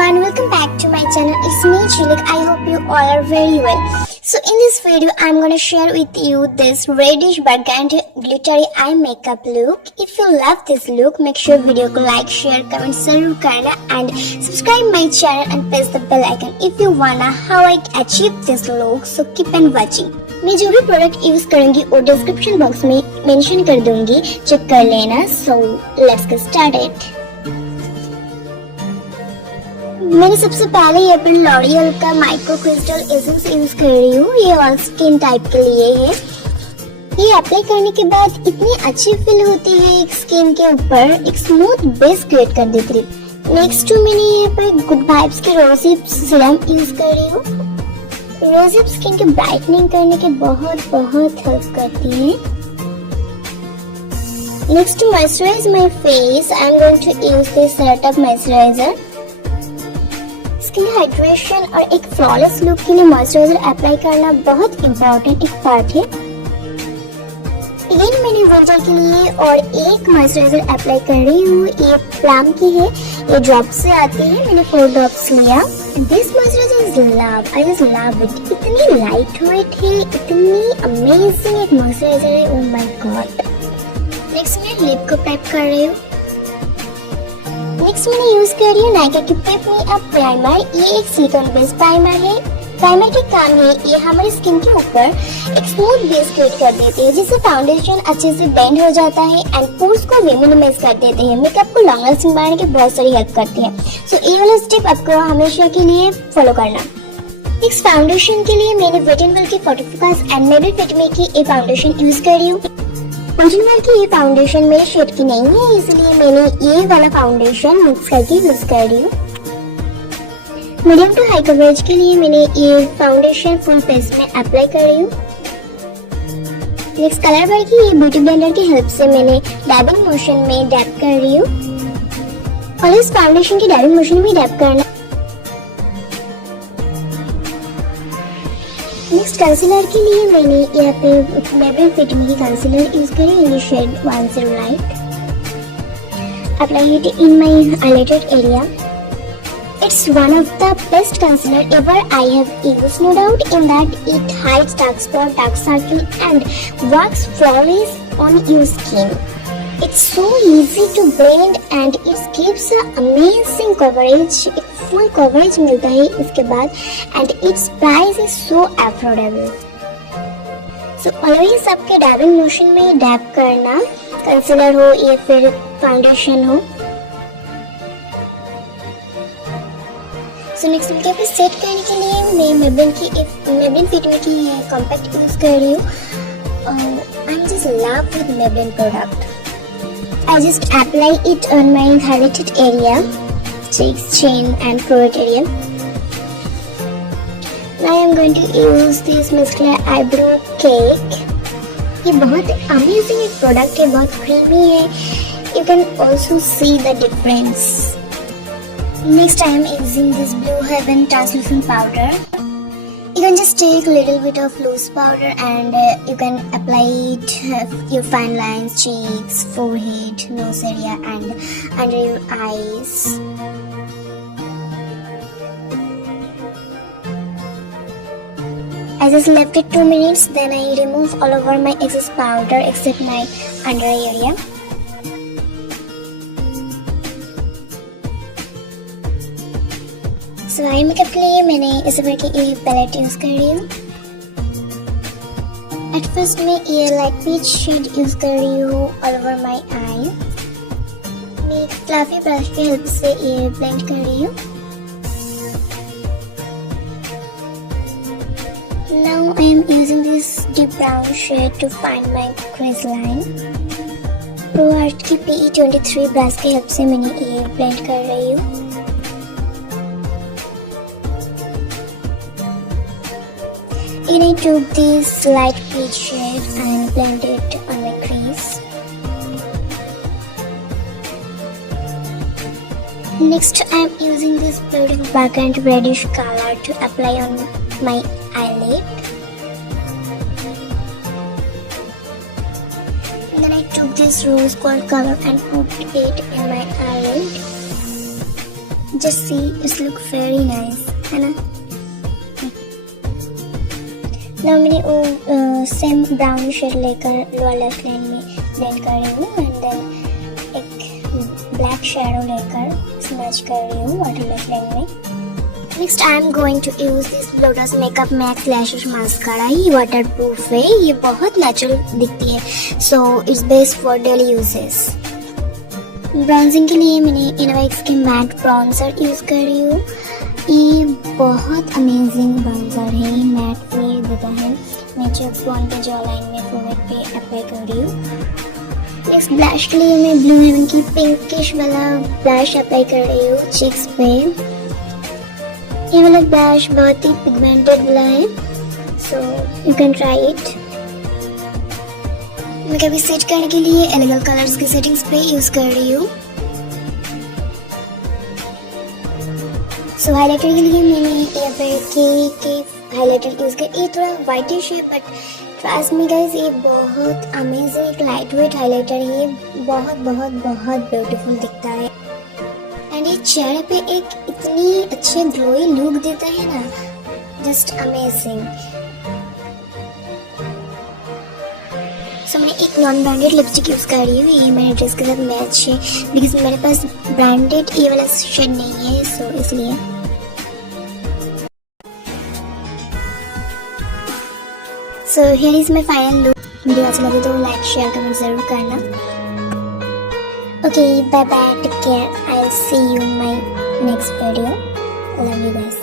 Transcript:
everyone, welcome back to my channel. It's me Chilik. I hope you all are very well. So in this video I'm gonna share with you this reddish burgundy glittery eye makeup look. If you love this look, make sure video को like, share, comment जरूर करना and subscribe my channel and press the bell icon if you wanna how I achieve this look. So keep on watching. मैं जो भी product use करूंगी वो description box में मेंशन कर दूंगी, चेक कर लेना. So let's get started. मैंने सबसे पहले ये पर लॉरियल का माइक्रो क्रिस्टल एसेंस यूज कर रही हूँ. ये ऑल स्किन टाइप के लिए है. ये अप्लाई करने के बाद इतनी अच्छी फील होती है एक स्किन के ऊपर, एक स्मूथ बेस क्रिएट कर देती है. नेक्स्ट मैंने यहाँ पर गुड वाइब्स के रोजिप सीरम यूज कर रही हूँ. रोजिप स्किन के ब्राइटनिंग करने के बहुत हेल्प करती है. Next to moisturise my face I am going to use this setup moisturiser. Skin hydration और एक फ्लॉलेस लुक के लिए मॉइस्चराइजर अप्लाई करना बहुत इम्पोर्टेंट एक पार्ट है. अगेन मैंने विंटर के लिए और एक मॉइस्चराइजर अप्लाई कर रही हूँ. ये प्लम की है, ये ड्रॉप से आती है. मैंने 4 ड्रॉप्स लिया. This moisturiser is love, I just love it. इतनी लाइट वेट है, इतनी अमेजिंग एक मॉइस्चराइजर है. Oh my God. नेक्स्ट मैं लिप को पैक कर रही हूँ. नेक्स्ट मैंने यूज कर रही हूँ नायका की पिप मी अप प्राइमर. ये एक सिलिकॉन बेस्ड प्राइमर है. प्राइमर के काम है ये हमारी स्किन के ऊपर एक स्मूथ बेस क्रिएट कर देते हैं, जिससे फाउंडेशन अच्छे से ब्लेंड हो जाता है एंड पोर्स को भी मिनिमाइज कर देते हैं. मेकअप को लॉन्ग लास्टिंग बनाने की बहुत सारी हेल्प करती है. सो ये वाला स्टेप आपको हमेशा के लिए फॉलो करना. नेक्स्ट फाउंडेशन के लिए मैंने वेट एंड विल की फोटोफोकस एंड मेबल फिट मी की ये फाउंडेशन यूज कर रही हूँ. ओरिजिनल की ये फाउंडेशन मेरे शेड की नहीं है, इसलिए मैंने ये वाला फाउंडेशन मिक्स करके यूज कर रही हूँ. मीडियम टू हाई कवरेज के लिए मैंने ये फाउंडेशन फुल फेस में अप्लाई कर रही हूँ. नेक्स्ट कलर बार की ये ब्यूटी ब्लेंडर की हेल्प से मैंने डैबिंग मोशन में डैब कर रही हूँ. और इस फाउंडेशन की डैबिंग मोशन भी डैब करना. नेक्स्ट कंसीलर के लिए मैंने यहाँ पे मेबल फिट मी की कंसीलर यूज करी in the shade 109. Apply it in my highlighted area. It's one of the best concealer ever I have used, no doubt in that it hides dark spot, dark circle and works flawless on your skin. It's so easy to blend and it gives a amazing coverage. Full coverage मिलता है इसके बाद and its price is so affordable. So always आपके डैबिंग मोशन में डैब करना, कंसीलर हो या फिर फाउंडेशन हो. सो नेक्स्ट मेकअप को सेट करने के लिए मैं मेबलिन फिट मी की कॉम्पैक्ट यूज कर रही हूँ. I am just love with Maybelline product. I just apply it on my highlighted area, cheeks, chin and forehead area. Now I am going to use this mascara eyebrow cake. ये बहुत अमेजिंग एक प्रोडक्ट है, बहुत क्रीमी है. You can also see the difference. Next I am using this Blue Heaven translucent powder. You can just take a little bit of loose powder and you can apply it your fine lines, cheeks, forehead, nose area and under your eyes. I just left it 2 minutes, then I remove all over my excess powder except my under eye area. So eye makeup के लिए मैंने इस बार की ये palette use कर रही हूँ. At first मैं ये लाइट पीच शेड यूज कर रही हूँ ऑल ओवर माय आई. मैं एक फ्लफी ब्रश की हेल्प से ये ब्लेंड कर रही हूँ. Now I am using this deep brown shade to find my crease line. Pro art की PE23 ब्रश की हेल्प से मैंने ये ब्लेंड कर रही हूँ. And I took this light peach shade and blended it on my crease. Next, I am using this beautiful burgundy reddish color to apply on my eyelid. And then I took this rose gold color and put it in my eyelid. Just see it's look very nice, है ना। ना मैंने वो same brown shade लेकर lower left line में blend कर रही हूँ एंड देन एक ब्लैक शैडो लेकर स्मच कर रही हूँ वाटर लेफ्ट लाइन में। Next I am going to use this Lotus makeup max lashes mascara. ये वाटर प्रूफ है, ये बहुत नेचुरल दिखती है, so it's best for daily uses. Browsing के लिए मैंने इनवाइक्स के मैट ब्राउन्सर यूज कर रही हूँ। ये बहुत अमेजिंग ब्राउन्सर है, मैट फेयर देता है। मैं चेक पॉइंट पे, जॉ लाइन में, फोरहेड पे अप्लाई कर रही हूँ। नेक्स्ट ब्लश के लिए मैं ब्लू हेवन की पिंकिश वाला ब्लश अप्लाई कर रही हूँ चिक्स पे। ये वाला ब्लश बहुत ही पिगमेंटेड वाला है, so you can try it. मैं कभी सेट करने के लिए अलग अलग कलर्स के सेटिंग्स पे यूज कर रही हूँ। सो हाइलाइटर के लिए मैंने ये के हाइलाइटर यूज किया। ये थोड़ा व्हाइटिश है बट ट्रस्ट मी गाइस, ये बहुत अमेजिंग एक लाइट वेट हाइलाइटर है। ये बहुत बहुत बहुत ब्यूटीफुल दिखता है एंड ये चेहरे पे एक इतनी अच्छे ग्लोई लुक देता है ना, जस्ट अमेजिंग। सो मैं एक नॉन ब्रांडेड लिपस्टिक यूज कर रही हूँ। ये मेरे ड्रेस के साथ मैच है बिकॉज मेरे पास ब्रांडेड ये वाला शेड नहीं है, सो इसलिए। So here is my final look. Video अच्छा लगे तो लाइक शेयर कमेंट जरूर करना। Okay, bye bye, take care, I will see you in my next video. Love you guys.